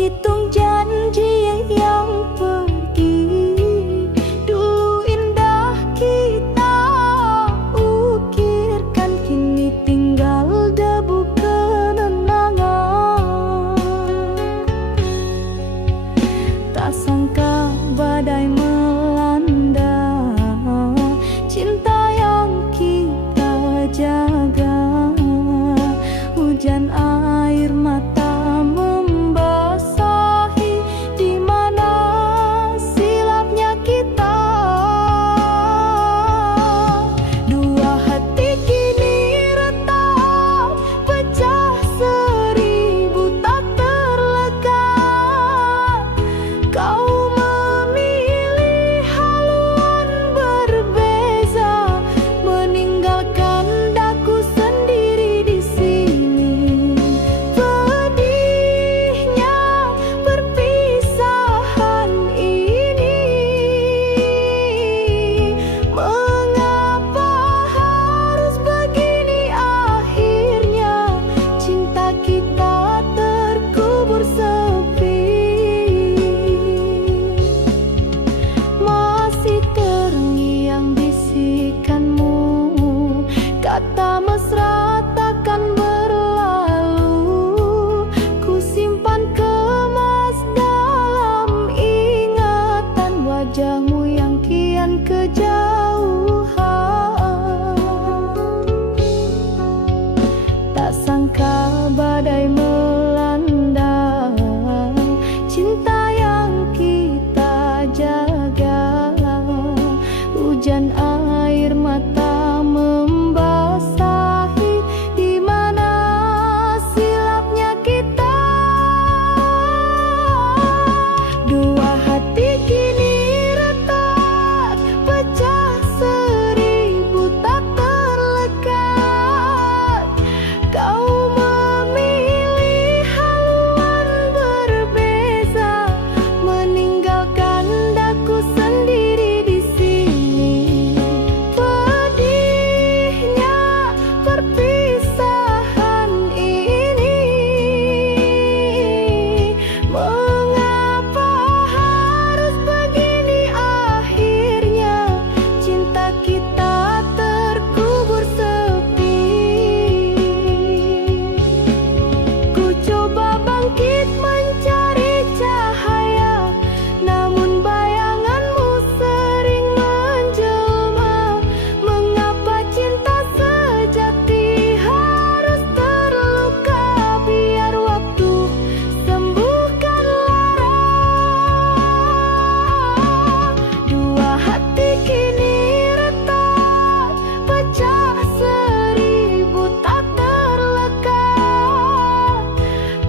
menghitung janji yang pergi. Dulu indah kita ukirkan, kini tinggal debu kenangan. Tak sangka badai melanda cinta yang kita jaga. Hujan air mata membasahi, di mana silapnya kita. Dua hati kini retak, pecah seribu tak terlekat. Kau memilih haluan berbeza, meninggalkan daku sendiri di sini. Pedihnya perpisahan ini. Mengapa harus begini akhirnya? Cinta kita terkubur sepi. Masih terngiang bisikanmu, kata mesra takkan berlalu. Ku simpan kemas dalam ingatan wajahmu yang kian kejauhan. Tak sangka badai melanda cinta yang kita jaga. Hujan air mata membasahi, di mana silapnya kita. Dua hati kini retak, pecah seribu tak terlekat. Kau memilih haluan berbeza, meninggalkan daku sendiri di sini. Pedihnya perpisahan ini. Mengapa harus begini akhirnya? Cinta kita terkubur sepi. Ku coba bangkit mencari cahaya, namun bayanganmu sering menjelma. Mengapa cinta sejati harus terluka? Biar waktu sembuhkan lara. Dua hati kini retak, pecah seribu tak terlekat.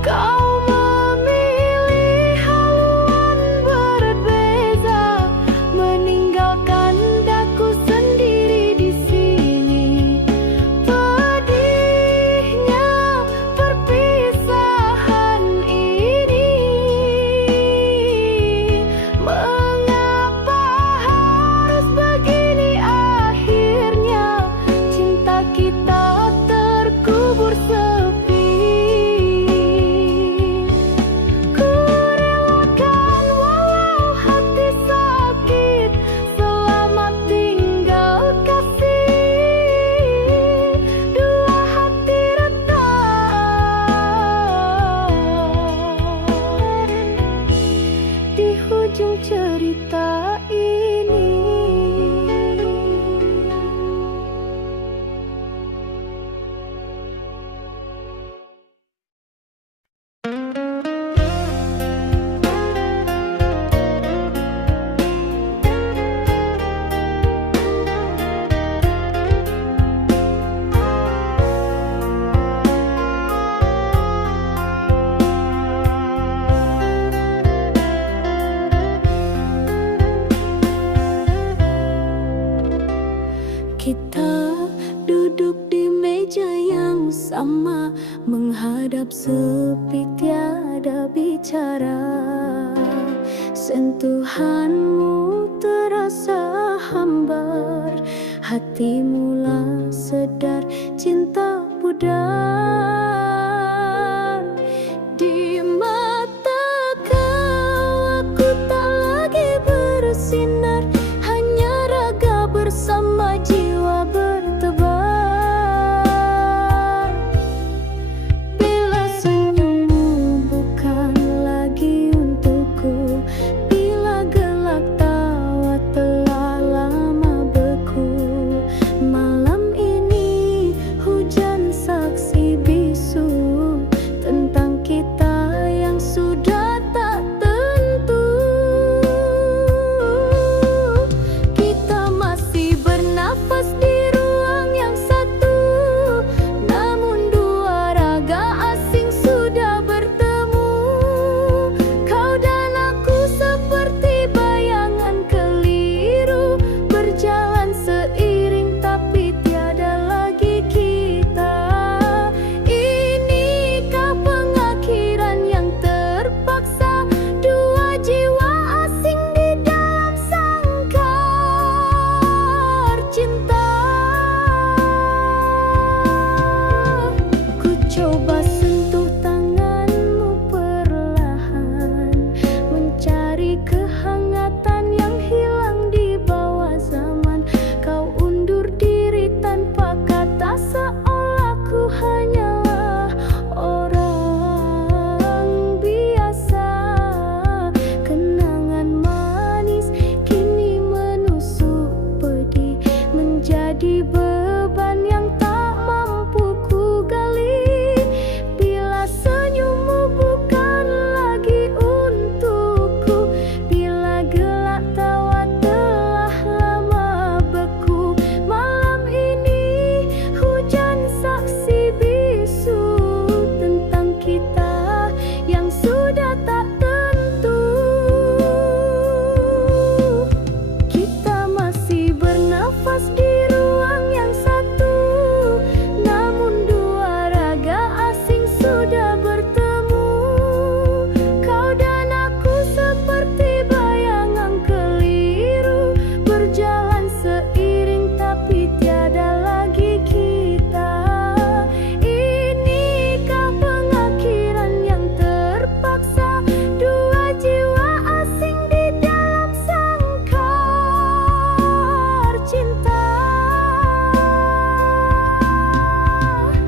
Kau memilih haluan berbeza, meninggalkan daku sendiri di sini. Pedihnya perpisahan ini. Mengapa harus begini akhirnya? Cinta kita terkubur sepi. Ku relakan walau hati sakit, selamat tinggal kasih. Dua hati retak di hujung cerita ini. Kita duduk di meja yang sama, menghadap sepi tiada bicara. Sentuhanmu terasa hambar, hati mula sedar cinta pudar. Di mata bersinar, hanya raga bersama jiwa bertebar. Bila senyummu bukan lagi untukku, bila gelak tawa telah lama beku, malam ini hujan saksi bisu tentang kita yang sudah tak tentu. Kita masih bernafas di ruang yang satu, namun dua raga asing sudah bertemu. Kau dan aku seperti bayangan keliru, berjalan seiring tapi tiada lagi kita. Inikah pengakhiran yang terpaksa, dua jiwa asing di dalam sangkar cinta. Ku coba sentuh tanganmu perlahan, mencari kehangatan yang hilang di bawah zaman. Kau undur diri tanpa kata, seolah ku hanyalah orang biasa. Kenangan manis kini menusuk pedih, menjadi beban yang tak mampu ku gali. Bila senyummu bukan lagi untukku, bila gelak tawa telah lama beku, malam ini hujan saksi bisu tentang kita yang sudah tak tentu. Kita masih bernafas di ruang yang satu, namun dua raga asing sudah bertemu. Kau dan aku seperti bayangan keliru, berjalan seiring tapi tiada lagi kita. Inikah pengakhiran yang terpaksa, dua jiwa asing di dalam sangkar cinta.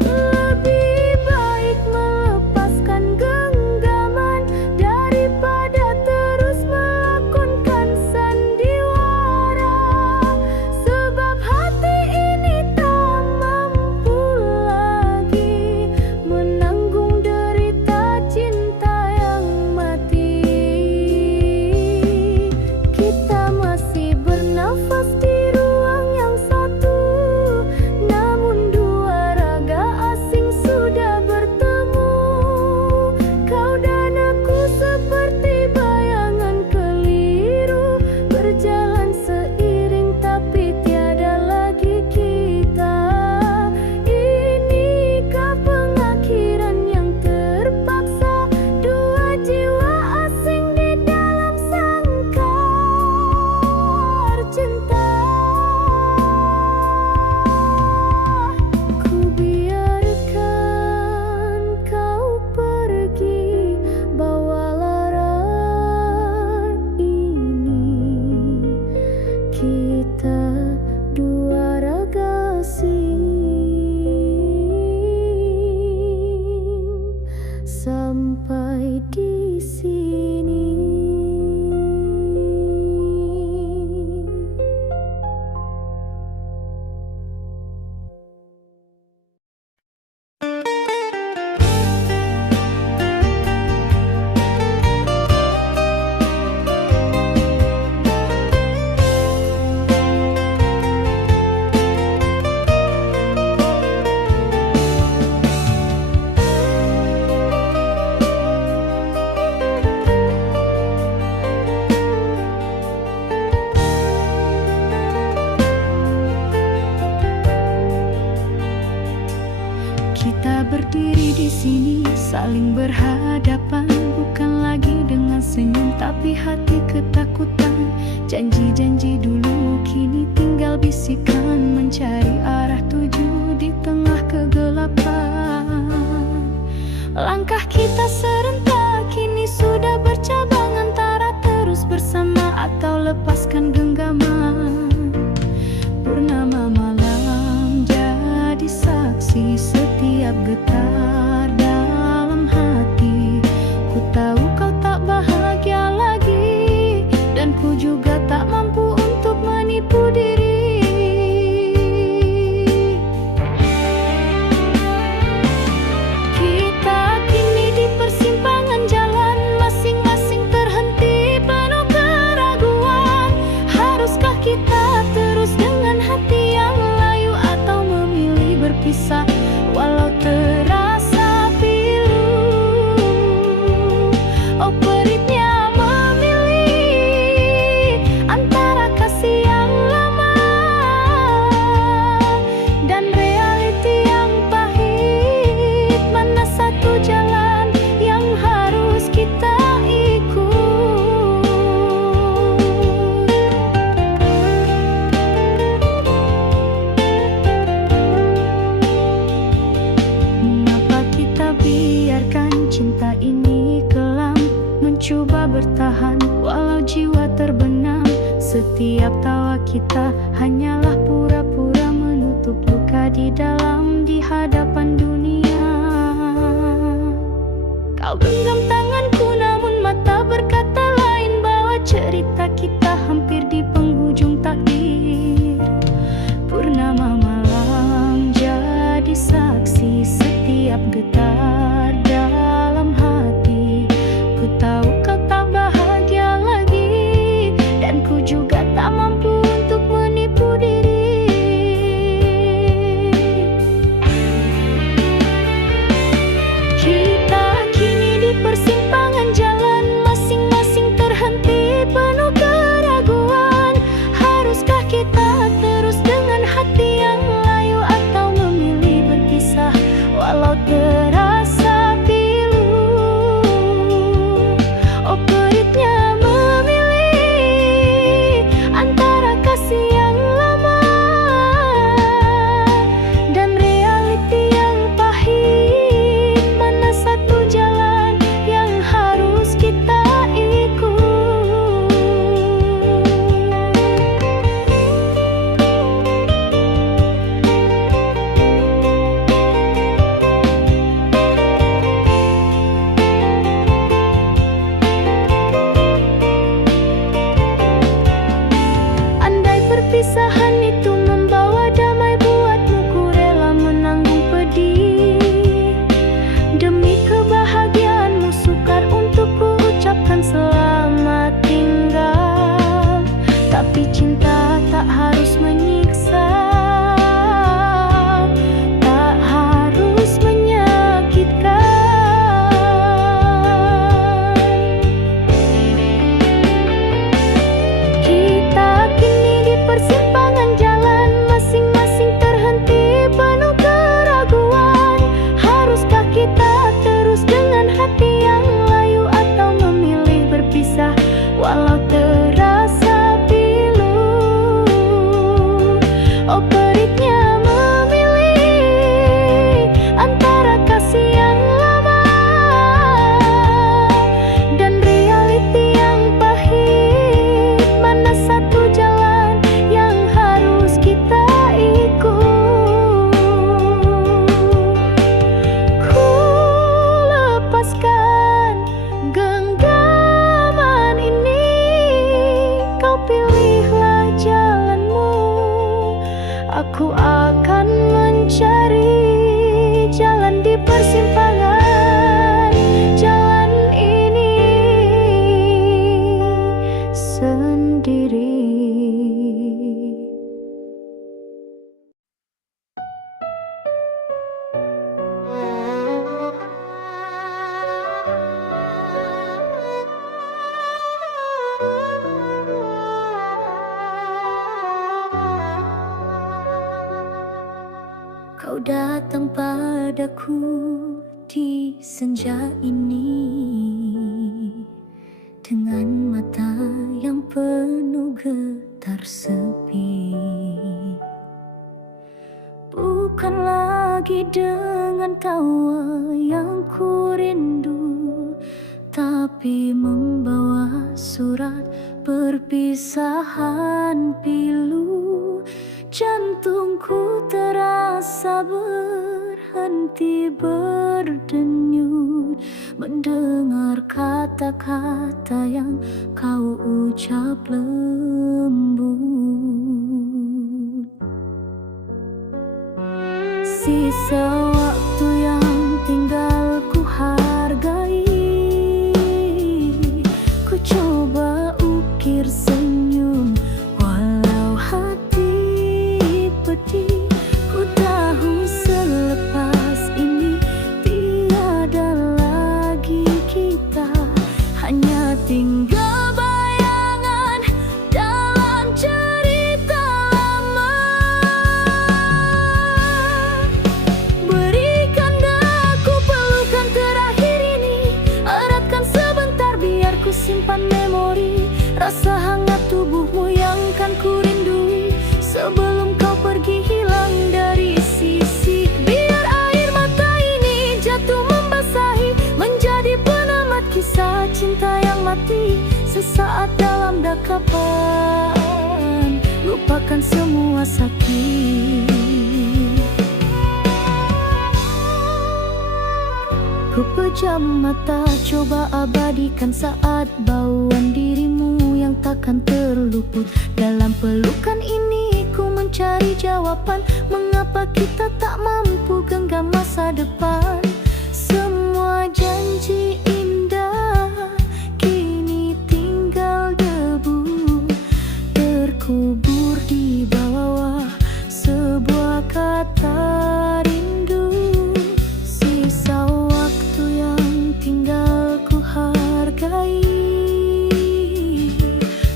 Lebih baik melepaskan genggaman daripada terus melakonkan sandiwara, sebab hati ini tak mampu lagi menanggung derita cinta yang mati. Kita masih bernafas di ruang yang satu, namun dua raga asing sudah bertemu. Kau dan aku seperti bayangan keliru, berjalan seiring tapi tiada lagi kita. Inikah pengakhiran yang terpaksa, dua jiwa asing di dalam sangkar cinta. Ku biarkan kau pergi, bawalah rat ini, kita dua raga asing sampai di sini. Kita berdiri di sini saling berhadapan, bukan lagi dengan senyum tapi hati ketakutan. Janji-janji dulu kini tinggal bisikan, mencari arah tuju di tengah kegelapan. Langkah kita serentak kini sudah bercabang, antara terus bersama atau lepaskan genggaman. Purnama malam jadi saksi setiap getar dalam hati. Ku tahu kau tak bahagia lagi, dan ku juga tak mampu untuk menipu diri. Kita kini di persimpangan jalan, masing-masing terhenti penuh keraguan. Haruskah kita terus dengan hati yang layu, atau memilih berpisah walau terasa pilu? Oh, peritnya memilih antara kasih yang lama dan realiti yang pahit. Mana satu jalan yang harus kita ikut? Mengapa kita biarkan cinta ini kelam, mencoba bertahan walau jiwa terbenam? Setiap tawa kita hanyalah pura-pura menutup luka di dalam, di hadapan dunia. Kau genggam tanganku namun mata berkata lain, bahwa cerita kita hampir di penghujung takdir. Purnama malam jadi saksi setiap getar dalam hati. Ku tahu kau tak bahagia lagi, dan ku juga tak mampu untuk menipu diri. Kita kini di persimpangan jalan, masing-masing terhenti penuh keraguan. Haruskah kita terus dengan hati yang layu, atau memilih berpisah walau terasa pilu? Oh, peritnya memilih antara kasih yang lama dan realiti yang pahit. Mana satu jalan yang harus kita ikut? Andai perpisahan itu membawa damai buatmu, ku rela menanggung pedih. Demi kebahagiaanmu sukar untuk ku ucapkan selamat tinggal. Tapi cinta tak harus menyiksa, tak harus menyakitkan. Kita kini di persimpangan jalan, masing-masing terhenti penuh keraguan. Haruskah kita terus dengan hati yang layu, atau memilih berpisah walau terasa pilu? Oh, peritnya memilih antara kasih yang lama dan realiti yang pahit. Mana satu jalan yang harus kita ikut? Ku lepaskan genggaman ini, kau pilihlah jalanmu. Aku akan mencari jalan di persimpangan jalan ini sendiri. Kau datang padaku di senja ini dengan mata yang penuh getar sepi. Bukan lagi dengan tawa yang ku rindu, tapi membawa surat perpisahan pilu, jantungku terasa berhenti berdenyut mendengar kata-kata yang kau ucap lembut. Sisa waktu yang tinggal ku hargai, ku coba ukir senyum walau hati pedih. Ku tahu selepas ini tiada lagi kita, hanya tinggal bayangan dalam cerita lama. Berikan daku pelukan terakhir ini, eratkan sebentar biar ku simpan memori rasa hangat tubuhmu yang kan ku rindui sebelum kau pergi hilang dari sisi. Biar air mata ini jatuh membasahi, menjadi penemat kisah cinta yang mati sesaat dalam dakapan, lupakan semua sakit. Ku pejam mata, coba abadikan saat bauan dirimu yang takkan terluput. Dalam pelukan ini ku mencari jawaban, mengapa kita tak mampu genggam masa depan. Semua janji indah kini tinggal debu, terkubur di bawah sebuah kata rindu. Sisa waktu yang tinggal ku hargai,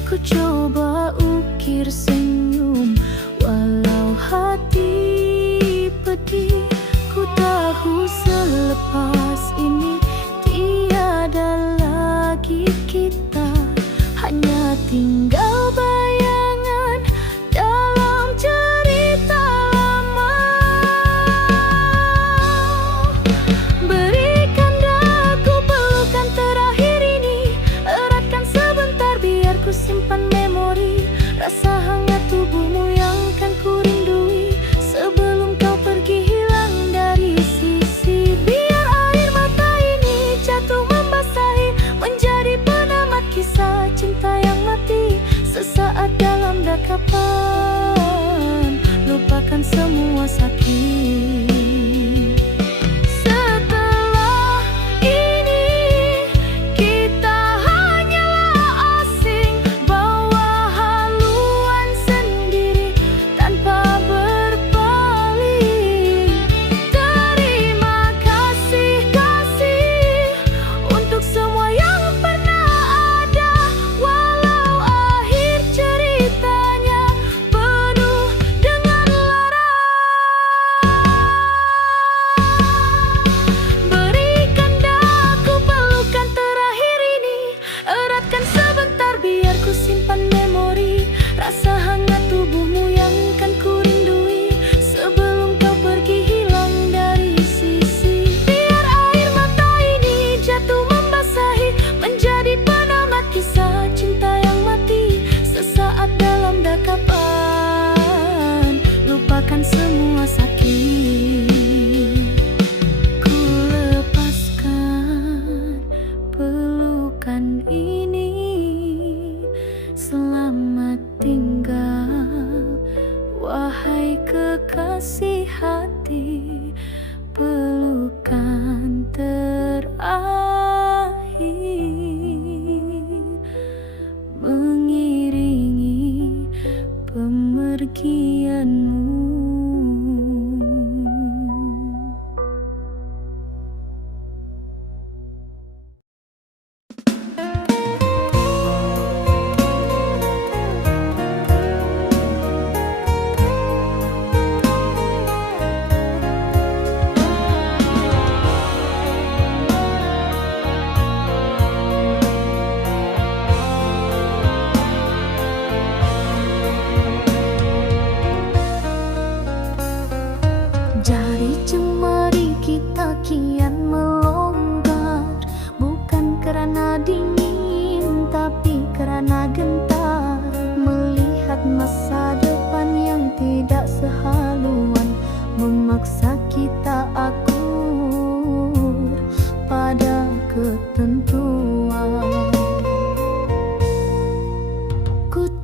ku coba ukir senyum walau hati pedih. Ku tahu selepas ini tiada lagi kita, hanya tinggal bayangan dalam cerita lama. Berikan daku pelukan terakhir ini, eratkan sebentar biar ku simpan memori rasa hangat tubuhmu yang kan ku rindui sebelum kau pergi hilang dari sisi. Biar air mata ini jatuh membasahi, menjadi penemat kisah cinta yang mati sesaat dalam dakapan, lupakan semua sakit. Setelah ini kita hanyalah asing, bawa haluan sendiri tanpa berpaling. Terima kasih untuk semua yang pernah ada, walau akhir ceritanya penuh dengan lara. Berikan daku pelukan terakhir ini, eratkan sebentar biar ku simpan memori rasa hangat tubuhmu yang kan ku rindui sebelum kau pergi hilang dari sisi. Biar air mata ini jatuh membasahi, menjadi penemat kisah cinta yang mati sesaat dalam dakapan, lupakan semua sakit. Ku lepaskan pelukan ini, selamat tinggal wahai kekasih hati. Pelukan terakhir mengiringi pemergianmu.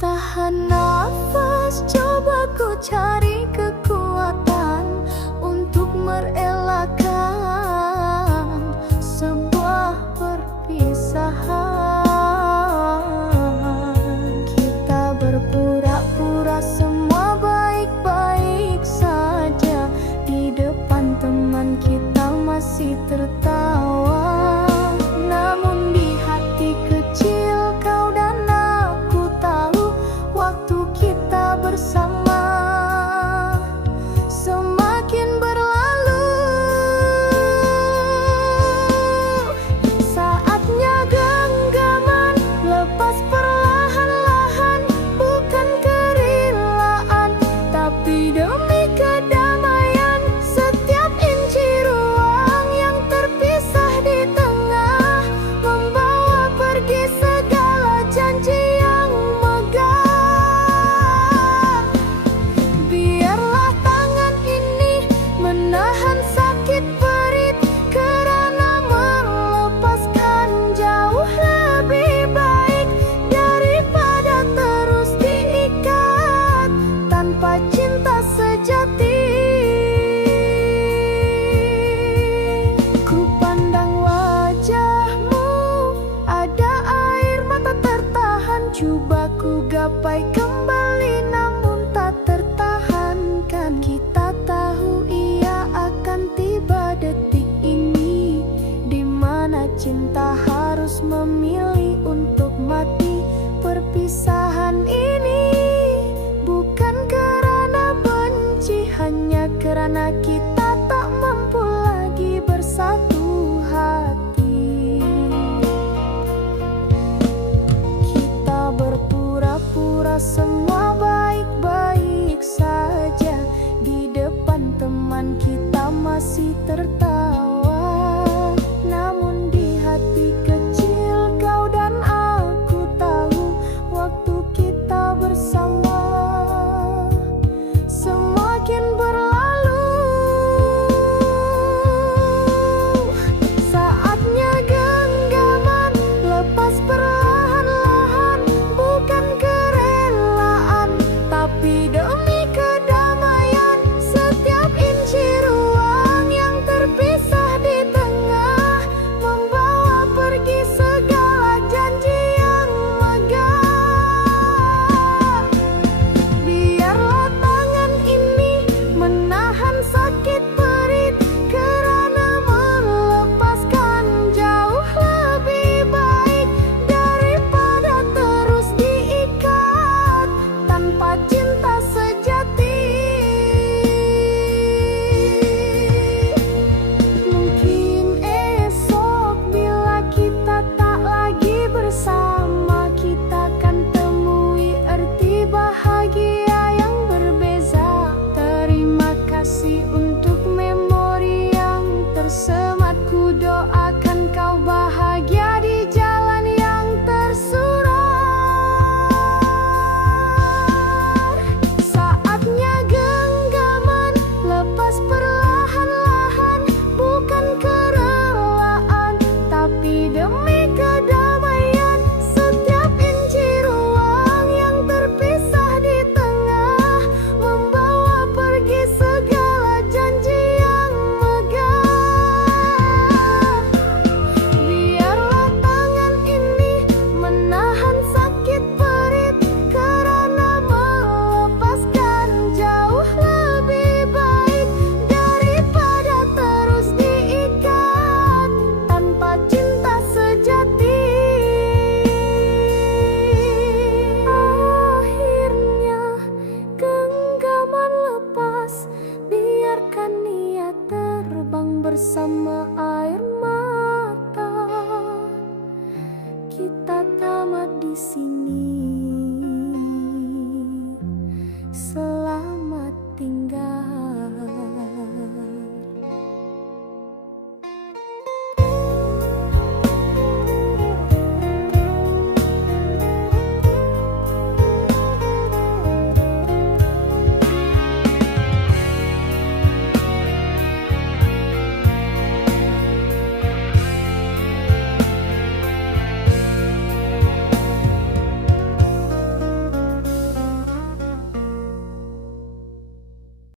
Tahan nafas, coba ku cari kekuatan untuk merelakan sebuah perpisahan. Kita berpura-pura semua baik-baik saja, di depan teman kita masih tertawa. Namun di hati kecil kau dan aku tahu, waktu kita bersama semakin berlalu. Saatnya genggaman lepas perlahan-lahan, bukan kerelaan tapi demi kedamaian. Setiap inci ruang yang terpisah di tengah membawa pergi segala janji yang megah. Biarlah tangan ini menahan sakit perih, kerana melepaskan jauh lebih baik daripada terus diikat tanpa cinta sejati. Ku pandang wajahmu, ada air mata tertahan. Coba ku gapai kembali namun tak tertahankan. Kita tahu ia akan tiba detik ini, di mana cinta harus memilih untuk mati. Perpisahan ini bukan karena benci, hanya karena kita tak mampu lagi bersatu hati. Kita berpura-pura semua baik-baik saja, di depan teman kita masih tertawa. Namun di hati kecil kau dan aku tahu, waktu kita bersama semakin berlalu. Saatnya genggaman lepas perlahan-lahan, bukan kerelaan tapi demi kedamaian. Setiap inci ruang yang terpisah di tengah membawa pergi segala janji yang megah. Biarlah tangan ini menahan sakit perih, kerana melepaskan jauh lebih baik daripada terus diikat tanpa cinta sejati. Mungkin esok bila kita tak lagi bersama, kita akan temui arti bahagia yang berbeza. Terima kasih untuk memori yang tersemat. Ku doakan kau bahagia di jalan yang tersurat. Saatnya genggaman lepas perlahan-lahan, bukan kerelaan tapi demi kedamaian. Setiap inci ruang yang terpisah di tengah membawa pergi segala janji yang megah. Biarlah tangan ini menahan sakit perih, kerana melepaskan jauh lebih baik daripada terus diikat tanpa cinta sejati. Akhirnya genggaman lepas, biarkan ia terbang bersama air mata. Kita tamat di sini.